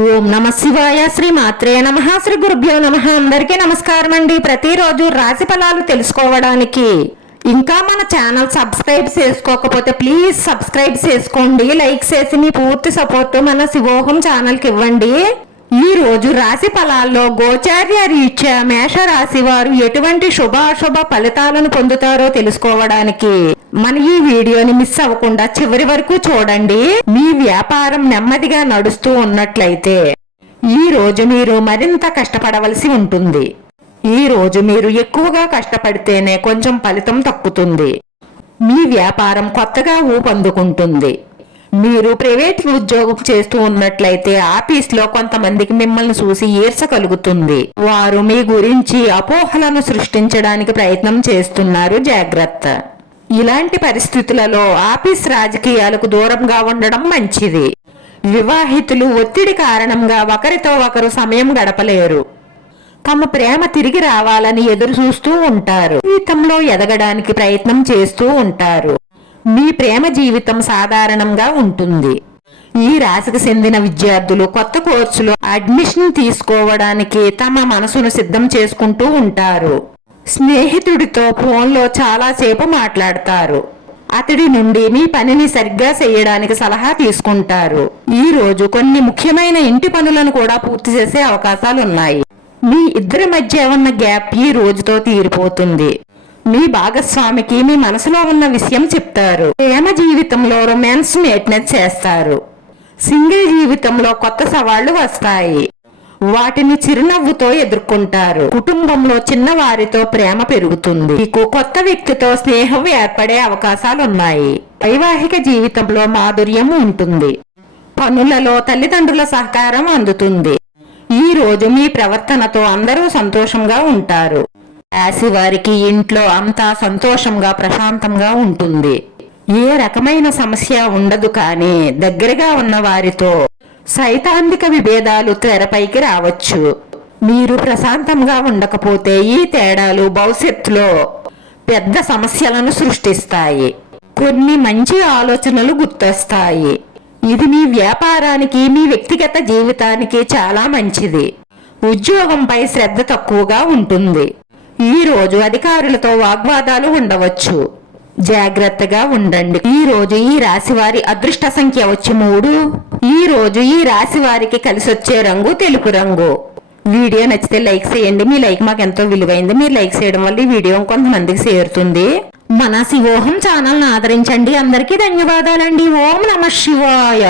ఓం నమ శివాయ శ్రీ మాత్రే నమ. శ్రీ గురుభ్యో నమ. అందరికీ నమస్కారం అండి. ప్రతిరోజు రాశి ఫలాలు తెలుసుకోవడానికి ఇంకా మన ఛానల్ సబ్స్క్రైబ్ చేసుకోకపోతే ప్లీజ్ సబ్స్క్రైబ్ చేసుకోండి. లైక్ చేసి మీ పూర్తి సపోర్ట్ మన శివోహం ఛానల్కి ఇవ్వండి. ఈ రోజు రాశి ఫలాల్లో గోచార్య రీత్యా మేషరాశి వారు ఎటువంటి శుభాశుభ ఫలితాలను పొందుతారో తెలుసుకోవడానికి మన ఈ వీడియోని మిస్ అవ్వకుండా చివరి వరకు చూడండి. మీ వ్యాపారం నెమ్మదిగా నడుస్తూ ఉన్నట్లయితే ఈ రోజు మీరు మరింత కష్టపడవలసి ఉంటుంది. ఈ రోజు మీరు ఎక్కువగా కష్టపడితేనే కొంచెం ఫలితం తప్పుతుంది. మీ వ్యాపారం కొత్తగా ఊపందుకుంటుంది. మీరు ప్రైవేట్ ఉద్యోగం చేస్తూ ఉన్నట్లయితే ఆఫీస్లో కొంతమందికి మిమ్మల్ని చూసి ఈర్ష కలుగుతుంది. వారు మీ గురించి అపోహలను సృష్టించడానికి ప్రయత్నం చేస్తున్నారు. జాగ్రత్త. ఇలాంటి పరిస్థితులలో ఆఫీస్ రాజకీయాలకు దూరంగా ఉండడం మంచిది. వివాహితులు ఒత్తిడి కారణంగా ఒకరితో ఒకరు సమయం గడపలేరు. తమ ప్రేమ తిరిగి రావాలని ఎదురు చూస్తూ ఉంటారు. జీవితంలో ఎదగడానికి ప్రయత్నం చేస్తూ ఉంటారు. మీ ప్రేమ జీవితం సాధారణంగా ఉంటుంది. ఈ రాశికి చెందిన విద్యార్థులు కొత్త కోర్సులో అడ్మిషన్ తీసుకోవడానికి తమ మనసును సిద్ధం చేసుకుంటూ ఉంటారు. స్నేహితుడితో ఫోన్లో చాలాసేపు మాట్లాడతారు. అతడి నుండి మీ పనిని సరిగ్గా చేయడానికి సలహా తీసుకుంటారు. ఈ రోజు కొన్ని ముఖ్యమైన ఇంటి పనులను కూడా పూర్తి చేసే అవకాశాలు ఉన్నాయి మీ ఇద్దరి మధ్య ఉన్న గ్యాప్ ఈ రోజుతో తీరిపోతుంది. మీ భాగస్వామికి మీ మనసులో ఉన్న విషయం చెప్తారు. ప్రేమ జీవితంలో రొమాన్స్ మెయింటెనెన్స్ చేస్తారు. సింగిల్ జీవితంలో కొత్త సవాళ్ళు వస్తాయి. వాటిని చిరునవ్వుతో ఎదుర్కొంటారు. కుటుంబంలో చిన్నవారితో ప్రేమ పెరుగుతుంది. మీకు కొత్త వ్యక్తితో స్నేహం ఏర్పడే అవకాశాలున్నాయి. వైవాహిక జీవితంలో మాధుర్యం ఉంటుంది. పనులలో తల్లిదండ్రుల సహకారం అందుతుంది. ఈ రోజు మీ ప్రవర్తనతో అందరూ సంతోషంగా ఉంటారు. రాశి వారికి ఇంట్లో అంతా సంతోషంగా ప్రశాంతంగా ఉంటుంది. ఏ రకమైన సమస్య ఉండదు కానీ దగ్గరగా ఉన్న వారితో సైతాంతిక విభేదాలు తెరపైకి రావచ్చు. మీరు ప్రశాంతంగా ఉండకపోతే ఈ తేడాలు భవిష్యత్తులో పెద్ద సమస్యలను సృష్టిస్తాయి. కొన్ని మంచి ఆలోచనలు గుర్తొస్తాయి. ఇది మీ వ్యాపారానికి మీ వ్యక్తిగత జీవితానికి చాలా మంచిది. ఉద్యోగంపై శ్రద్ధ తక్కువగా ఉంటుంది. ఈ రోజు అధికారులతో వాగ్వాదాలు ఉండవచ్చు. జాగ్రత్తగా ఉండండి. ఈ రోజు ఈ రాశి వారి అదృష్ట సంఖ్య వచ్చి మూడు. ఈ రోజు ఈ రాశి వారికి కలిసి వచ్చే రంగు తెలుపు రంగు. వీడియో నచ్చితే లైక్ చేయండి. మీ లైక్ మాకు ఎంతో విలువైంది. మీరు లైక్ చేయడం వల్ల ఈ వీడియో కొంతమందికి చేరుతుంది. మన శివోహం ఛానల్ని ఆదరించండి. అందరికీ ధన్యవాదాలండి. ఓం నమ శివాయ.